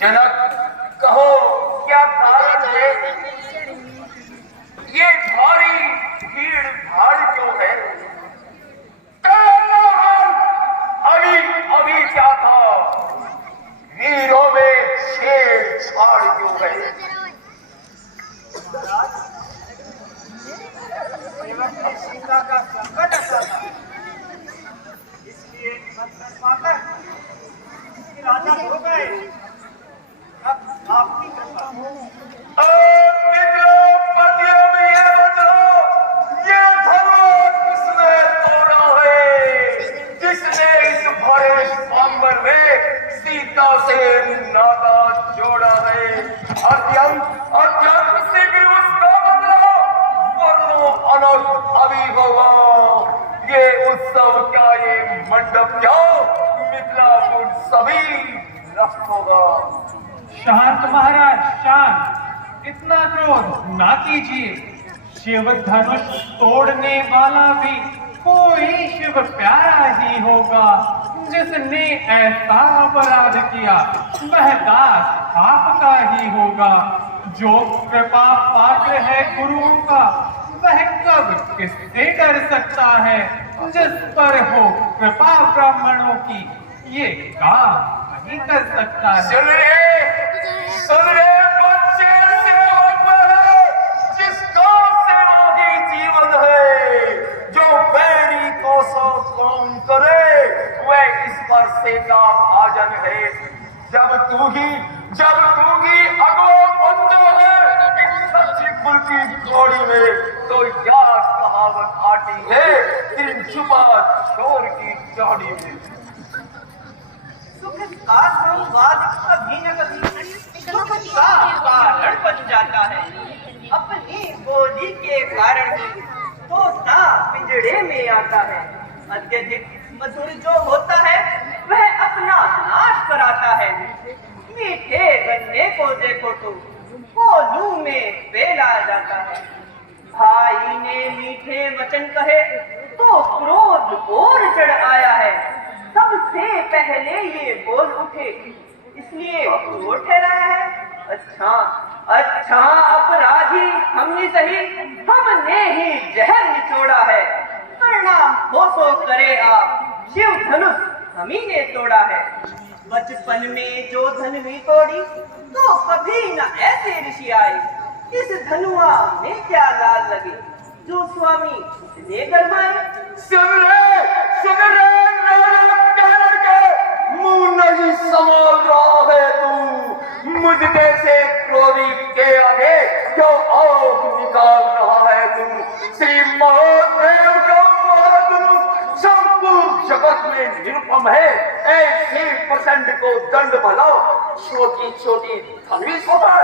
जनक कहो क्या कारण है? ये भारी भीड़ भाड़ क्यों है? अभी अभी क्या था? वीरों में छेड़छाड़ क्यों है? सेवक ने सीता का संकट असर था, इसलिए निमंत्रण पाकर राजा हो गए। अब आपकी कृपा। ये धर्म किसने तोड़ा है? जिसने इस भरे सांबर में सीता से नाता जोड़ा है? अत्यंत शीघ्र उसका बदला वरनो अनर्थ अभी होगा। ये उत्सव क्या, ये मंडप क्या, मिथिलापुर सभी नष्ट होगा। शांत महाराज, शांत। इतना क्रोध ना कीजिए। शिव धनुष तोड़ने वाला भी कोई शिव प्यारा ही होगा। जिसने ऐसा अपराध किया वह दास आपका ही होगा। जो कृपा पात्र है गुरुओं का वह कब किससे डर सकता है? जिस पर हो कृपा ब्राह्मणों की ये काम नहीं कर सकता है। सुन रे बच्चे, सेवक है जिसका सेवा ही जीवन है। जो बैरी को सौ काम करे वह इस पर से का भाजन है। जब तू ही अगवा बंदो है इस सच्ची कुल की घोड़ी में, तो याद कहावत आती है दिन छुपा चोर की चौड़ी में। सुख का संवाद कभी न कभी सुख का कारण बन जाता है। अपनी बोली के कारण ही तोता पिंजड़े में आता है। अत्यधिक मधुर जो होता है वह अपना नाश कराता है। मीठे गन्ने को देखो तो कोलू में फेला जाता है। भाई ने मीठे वचन कहे तो क्रोध और चढ़ आया है। सबसे पहले ये बोल उठे इसलिए वो ठहराया है। अच्छा अपराधी हमने सही, हमने ही जहर निचोड़ा है। प्रणाम हो करे आप, शिव धनुष हमी ने तोड़ा है। बचपन में जो धनुवी तोड़ी तो कभी न ऐसे ऋषि आए। इस धनुआ में क्या लाल लगे जो स्वामी उसने गरमाए। सुन रे मुंह नहीं संभाल रहा है तू। मुझ जैसे क्रोधी के आगे क्यों आग निकाल रहा है तू? श्री महादेव का महागुरु संपूर्ण जगत में निरुपम है। ऐसे प्रचंड को दंड भला छोटी छोटी धनवी सोता।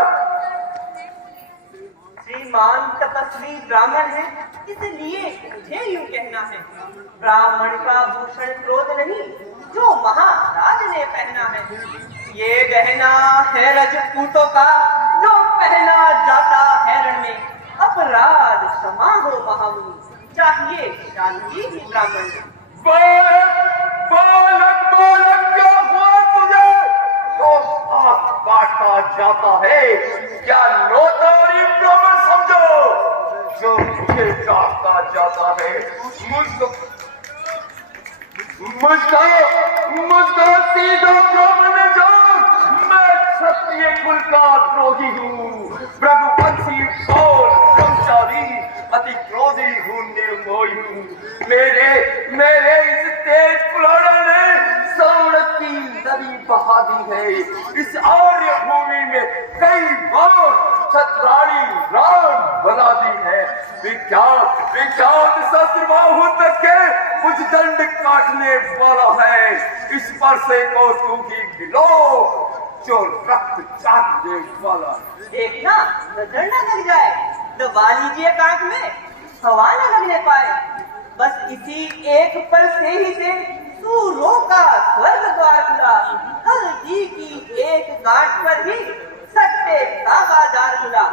श्रीमान तपस्वी ब्राह्मण है इसलिए मुझे यूं कहना है। ब्राह्मण का भूषण क्रोध नहीं जो महाराज ने पहना है। ये गहना है रजपूतों का जो पहना जाता है रण में। अपराध क्षमा हो महामुनि, चाहिए शांति ही ब्राह्मण में। बालक क्या हुआ तुझे? तो हाथ काटा जाता है क्या? लोतारी ब्राह्मण समझो जो मुझे काटा जाता है। मुझको सीधा ब्राह्मण जान, मैं क्षत्रिय कुल का द्रोही हूँ। रघुवंशी और ब्रह्मचारी अति क्रोधी हूँ, निर्मोही हूँ। मेरे इस तेज पुराण ने सौरभ की नदी बहा दी है। इस आर्य भूमि में कई बार छत्राणी राम बना दी है। विख्यात शस्त्रबाहु तक के कुछ दंड काटने वाला है। इस पर से को तू ही गिलो जो रक्त चाटने वाला। देखना नजर न लग जाए, दबा लीजिए कांख में, हवा न लगने पाए। बस इसी एक पल से ही से सूरों का स्वर्ग द्वार खुला। हल्दी की एक गांठ पर ही सत्ते का बाजार खुला।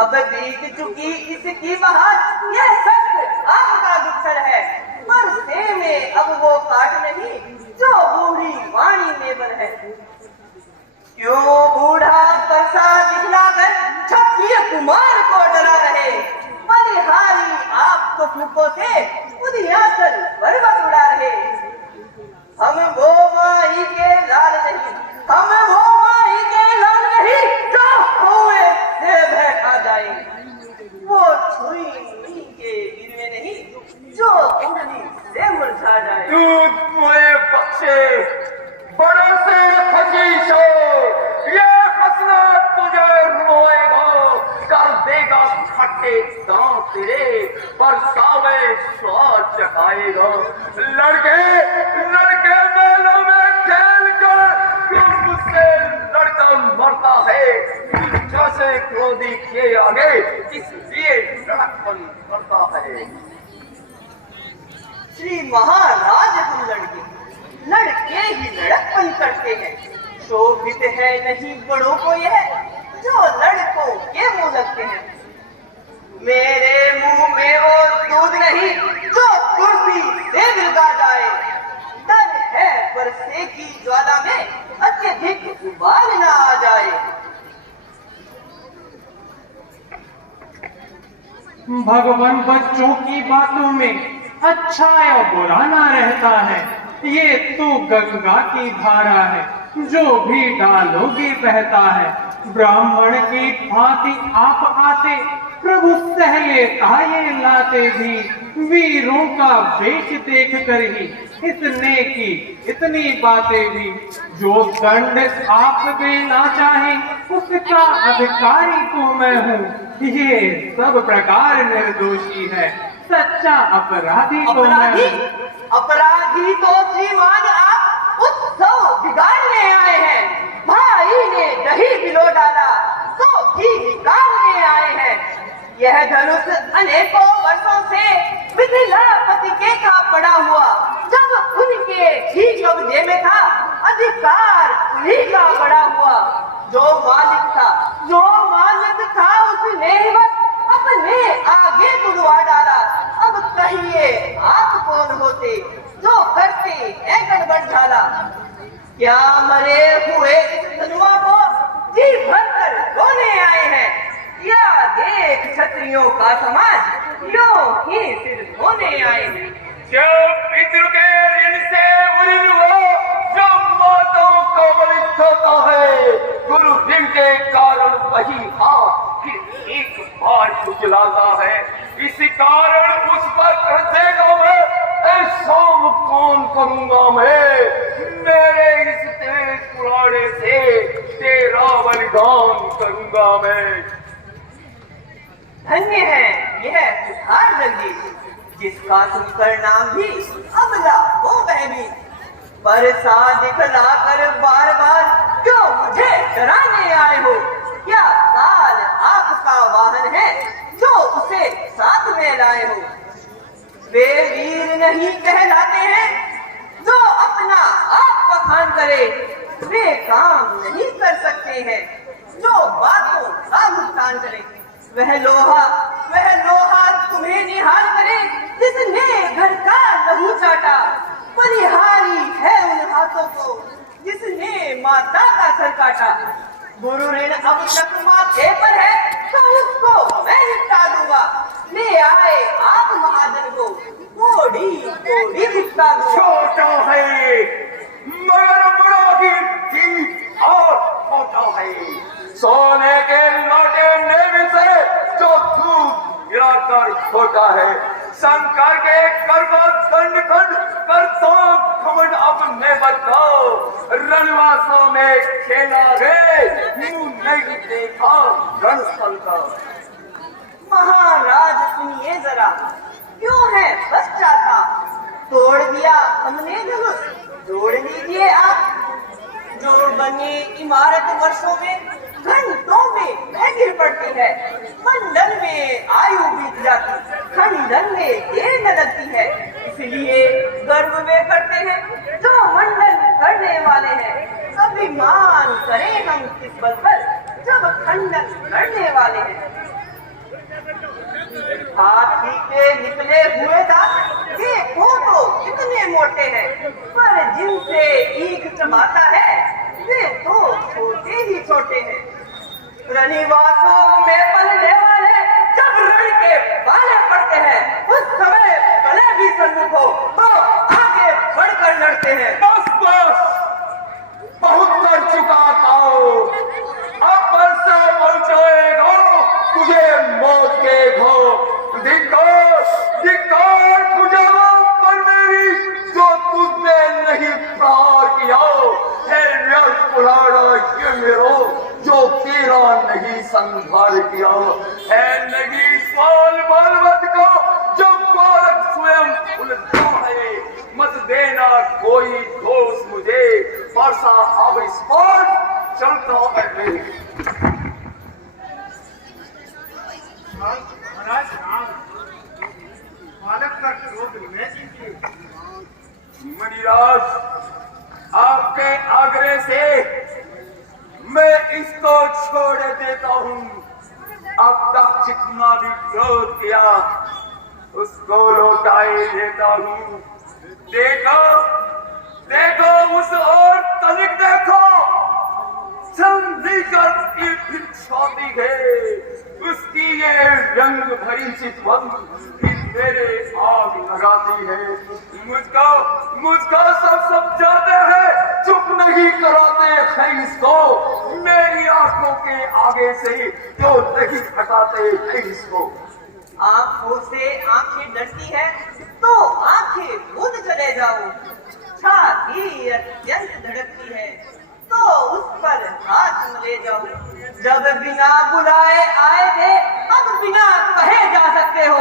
अब बीत चुकी इसकी बहार, यह सत्य आपका दुखड़ है। बरसे में अब वो काट नहीं जो बूढ़ी वाणी में बन है। क्यों कुमार को डरा रहे, बलिहारी आपको फूकों से उदियाचल पर्वत उड़ा रहे। हम वो माही के लाल नहीं, हम वो माही के लाल नहीं, जो कुएं से बह जाए। वो छुई के गिरवे नहीं, जो उंगली से मुरझा जाए। दूध मुझे बख्शे, बड़ों से खशीश हो, ये फसना तुझे रोएगा, कर देगा खट्टे दांत तेरे, पर सावे स्वाद चखाएगा। लड़के लड़के मेलों में खेल कर क्यों मुझसे लड़का मरता है, जैसे क्रोधी के आगे इसलिए लड़कपन करता है। श्री महाराज हम लड़के ही लड़कपन करते हैं। शोभित है नहीं बड़ों को यह, जो लड़कों के मुंह लगते हैं। मेरे मुंह में वो दूध नहीं, जो कुर्सी से गिरगा जाए। डर है बरसे की ज्वाला में अत्यधिक उबाल न आ जाए। भगवान बच्चों की बातों में अच्छा या बुरा ना रहता है। ये तो गंगा की धारा है, जो भी डालोगे बहता है। ब्राह्मण की भांति आप आते, प्रभु सहलेता ये लाते भी। वीरों का वेश देख कर ही इतने की इतनी बातें भी। जो दंड आप देना चाहे, उसका अधिकारी तो मैं हूँ। ये सब प्रकार निर्दोषी है, सच्चा अपराधी तो मैं हूँ। अपराधी तो श्रीमान आप उत्सव बिगाड़ने आए हैं। भाई ने दही पिलो डाला तो घी निकालने आए हैं। यह धनुष अनेकों वर्षों से मिथिलापति के था पड़ा हुआ। जब उनके ही कब्जे में था, अधिकार उन्हीं का बड़ा हुआ। जो मालिक था उसने ही बस अपने आगे तुड़वा डाला। अब कहिए आप कौन होते, जो करते हैं गड़बड़ झाला। क्या मरे हुए इस धनुआ को जी भरकर रोने आए हैं, या देख क्षत्रियों का समाज यो ही सिर धोने आए हैं। जो पितृ के ऋण से उऋण हो, जो मौतों को बलिष्ठ होता है, गुरु ऋण के कारण वही हाथ फिर एक बार कुचलाता है। इसी कारण उस पर कर्जेगा मैं, ऐसा कौन करूंगा मैं। मेरे इस तेज पुराने से तेरा बलिदान करूंगा मैं। धन्य है यह सुधार रंगीन, जिसका सुनकर नाम भी अबला हो बहनी। पर साथ दिखला कर बार बार क्यों मुझे डराने आए हो। क्या काल आपका वाहन है, जो उसे साथ में लाए हो। वे वीर नहीं कहलाते हैं, जो अपना आप बखान करे। वे काम नहीं कर सकते हैं, जो बातों का भुगतान करे। वह लोहा तुम्हें निहाल करे, जिसने घर का लहू चाटा। बलिहारी है उन हाथों को, जिसने माता का सर काटा। गुरु ऋण अब तक माथे पर है, तो उसको मैं निपटा दूंगा। ले आए आप महाजन को, कोड़ी कोड़ी निपटा दूंगा। छोटा है मगर बड़ा ही ठीक और छोटा है। सोने के लोटे नेमी से जो दूध गिराकर खोटा है। शंकर के कर्म दंड खंड कर तो घमंड अपने बताओ। रणवासों में खेला रे, मुंह नहीं देखा रणस्थल का। महाराज सुनिए जरा, क्यों है बच्चा था। तोड़ दिया हमने धनुष, जोड़ लीजिए आप। जो बनी इमारत वर्षों में, घंटों में वह गिर पड़ती है। मंडल में आयु बीत जाती, खंडन में देर न लगती है। इसलिए गर्व वे करते हैं जो मंडन करने वाले हैं। अभिमान करें हम किस बल पर, जब खंडन करने वाले हैं। हाथी के निकले हुए दांत देखो तो कितने मोटे हैं, पर जिनसे ईख चबाता है वे तो छोटे ही छोटे हैं। रनिवासों में पल हैं, उस समय भले भी सन्मुख हो तो आगे बढ़कर लड़ते हैं। बस बहुत कर चुका था, अब परसा पहुंचाएगा तुझे मौत के घो। धिक्कार बुझाओ पर मेरी, जो तुझने नहीं प्रहार किया है। पुराना ये मेरो, जो तेरा नहीं संभाल किया है। नहीं साल बलवत को जब बालक स्वयं उलझा है। मत देना कोई दोष मुझे, परसा अब इस पर चलता है। महाराज बालक का क्रोध न कीजिए। मणिराज, आपके आग्रह से मैं इसको छोड़ देता हूँ। अब तक जितना भी क्रोध किया उसको लौटाए देता हूँ। देखो उस और तनिक देखो, चंदी की फिर है उसकी ये रंग भरी चितवन मेरे आग लगाती है। मुझको सब समझाते हैं, चुप नहीं कराते हैं इसको। मेरी आंखों के आगे से क्यों नहीं हटाते हैं इसको। आंखों से आंखें डरती है तो आंखें मूंद चले जाओ। छाती अत्यंत धड़कती है तो उस पर हाथ ले जाओ। जब बिना बुलाए आए थे, अब बिना कहे जा सकते हो।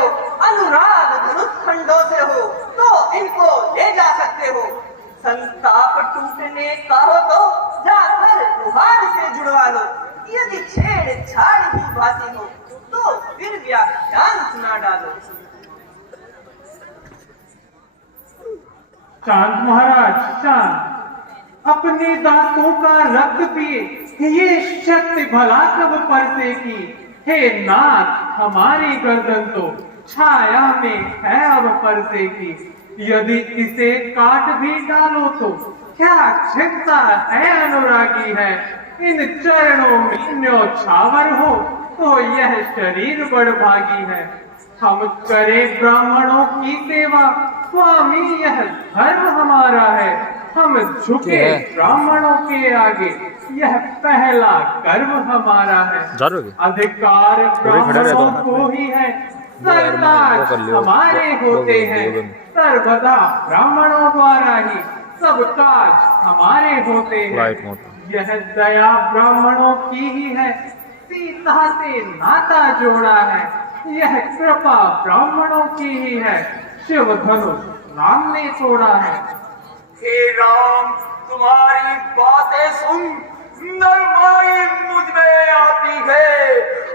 अनुराग धनुष खंडों से हो तो इनको ले जा सकते हो। संताप टूटने का हो तो जाकर गुहार से जुड़वा लो। यदि छेड़छाड़ ही भाती हो तो फिर व्याख्यान सुना डालो। शांत महाराज शांत। अपने दासों का रक्त पिए, ये शक्ति भला कब परसेगी। हे नाथ, हमारी गर्दन तो छाया में है अब परसेगी। यदि इसे काट भी डालो तो क्या चिंता है अनुरागी है। इन चरणों में न्योछावर हो तो यह शरीर बड़भागी है। हम करे ब्राह्मणों की सेवा, स्वामी यह धर्म हमारा है। हम झुके ब्राह्मणों के आगे, यह पहला कर्म हमारा है। अधिकार ब्राह्मणों को ही है, सरताज हमारे होते हैं। सर्वदा ब्राह्मणों द्वारा ही सब काज हमारे होते हैं। यह दया ब्राह्मणों की ही है, सीता से नाता जोड़ा है। यह कृपा ब्राह्मणों की ही है, शिव धनुष राम ने तोड़ा है। हे राम, तुम्हारी बातें सुन नरमाई मुझ में आती है।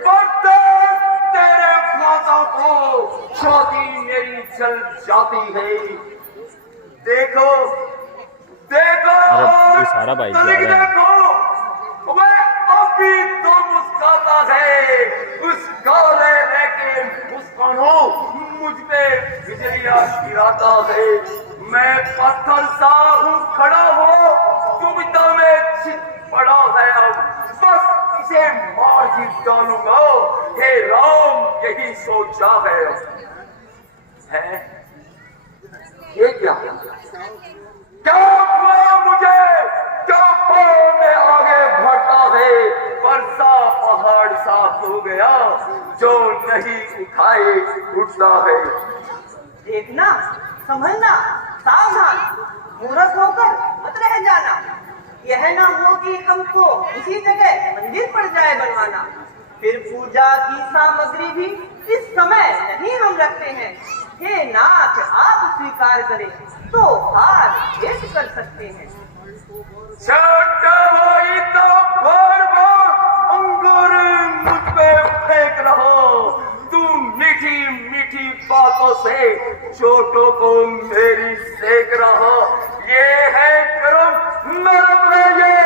पर तेरे बातों को छाती मेरी जल जाती है। देखो ये सारा बाइक देखो, वह अभी तो मुस्कुराता है। उस काले लेके मुस्कानो मुझ पे बिजलियां गिराता है। मैं पत्थर सा हूँ खड़ा हो, दुविधा में चित पड़ा है। अब बस इसे मार ही डालूंगा। हे राम, यही सोचा है ये क्या हुआ मुझे? क्या पाँव में आगे बढ़ता है? परसा पहाड़ साफ हो गया, जो नहीं उठाए उठता है। देखना, संभलना, सावधान, मूर्ख होकर मत रह जाना। यह न हो कि हमको उसी जगह मंदिर पड़ जाए बनवाना। फिर पूजा की सामग्री भी इस समय नहीं हम रखते हैं। हे नाथ, आप स्वीकार करें तो हाथ पेश कर सकते हैं। तो बार-बार अंगूर मुझ पे फेंक रहो। तुम मीठी मीठी बातों से चोटों को मेरी सेक रहो। ये है कर्म, नरम है ये।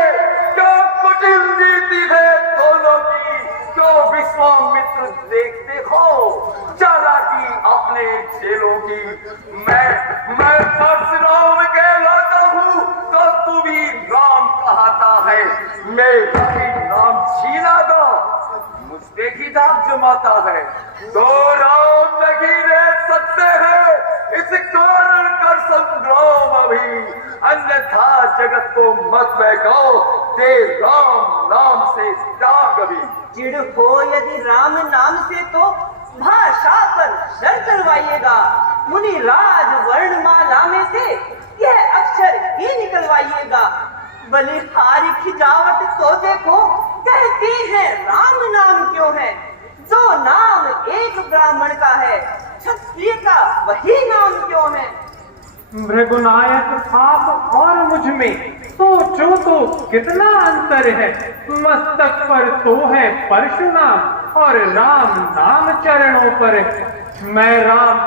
क्या कुटिल नीति है दोनों की, जो विश्वामित्र देखते हो चालाकी अपने चेलों की। मैं परशुराम कहलाता हूँ तो तू भी राम कहता है। मैं भी नाम छीना दो, मुझ पे ही दाग जमाता है। तो राम लगी रे सकते हैं, इस कारण कर संग्राम अभी, अन्यथा जगत को मत बहकाओ, दे राम नाम से त्याग अभी। चिढ़ हो यदि राम नाम से तो भाषा पर शर चलवाइएगा, मुनि राज वर्णमाला में से यह अक्षर ही निकलवाइएगा। बलिहारी खिजावट तो देखो, कहते हैं राम नाम क्यों है, जो नाम एक ब्राह्मण का है, क्षत्रिय का वही नाम क्यों है। भृगुनायक आप और मुझ में सोचो तो कितना अंतर है। मस्तक पर तो है परशुराम और राम नाम चरणों पर है। मैं राम,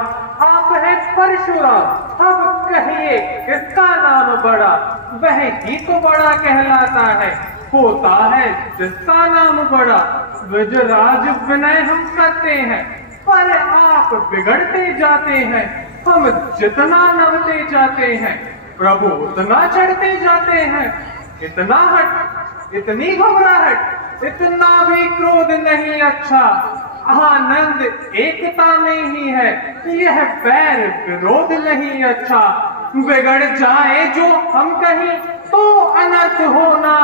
आप है परशुराम। अब कहिए किसका नाम बड़ा, वह ही तो बड़ा कहलाता है। होता है जिसका नाम बड़ा। विजराज विनय हम करते हैं, पर आप बिगड़ते जाते हैं। हम जितना नमते जाते हैं, प्रभु उतना चढ़ते जाते हैं। इतना हट, इतनी घबराहट, इतना भी क्रोध नहीं अच्छा। आनंद एकता में ही है, यह बैर विरोध नहीं अच्छा। बिगड़ जाए जो हम कहीं तो अनर्थ होना।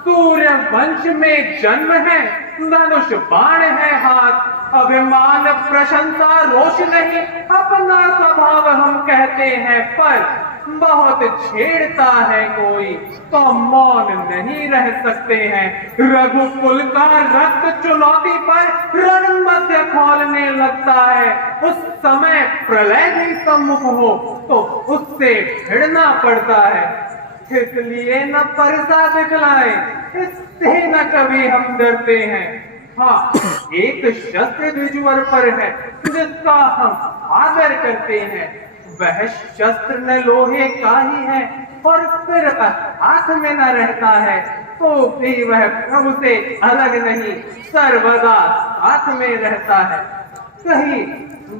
सूर्य वंश में जन्म है, धनुष बाण है हाथ। अभिमान प्रशंसा रोष नहीं, अपना स्वभाव हम कहते हैं। पर बहुत छेड़ता है कोई तो मौन नहीं रह सकते हैं। रघुकुल का रक्त चुनौती पर रण मध्य खोलने लगता है। उस समय प्रलय भी सम्मुख हो तो उससे भिड़ना पड़ता है। इसलिए न परसा दिखलाए, इससे न कभी हम डरते हैं। हाँ, एक शस्त्र द्विजवर पर है जिसका हम आदर करते हैं। वह शस्त्र न लोहे का ही है और फिर हाथ में न रहता है, तो भी वह प्रभु से अलग नहीं, सर्वदा हाथ में रहता है। कहीं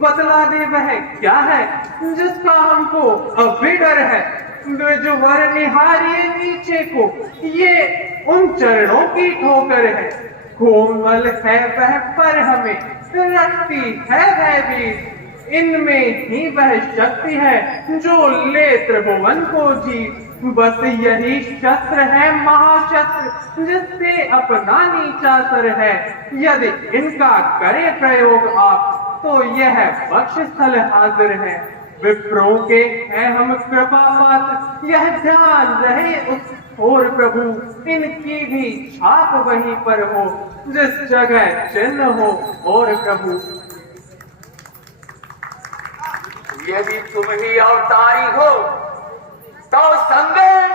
बतला दे वह क्या है जिसका हमको अब भी डर है। द्विजवर निहारिए नीचे को, ये उन चरणों की ठोकर है। कोमल है वह पर हमें रखती है भयभीत। इनमें ही वह शक्ति है जो ले त्रिभुवन को जीत। बस यही शस्त्र है महाशस्त्र, जिससे अपना नीचा सर है। यदि इनका करे प्रयोग आप तो यह बक्षस्थल हाजिर है। विप्रों के हैं हम कृपा पात्र, यह ध्यान रहे उस और प्रभु। इनकी भी छाप वहीं पर हो जिस जगह चिन्ह हो और प्रभु। यदि तुम ही अवतारी हो तो संदेह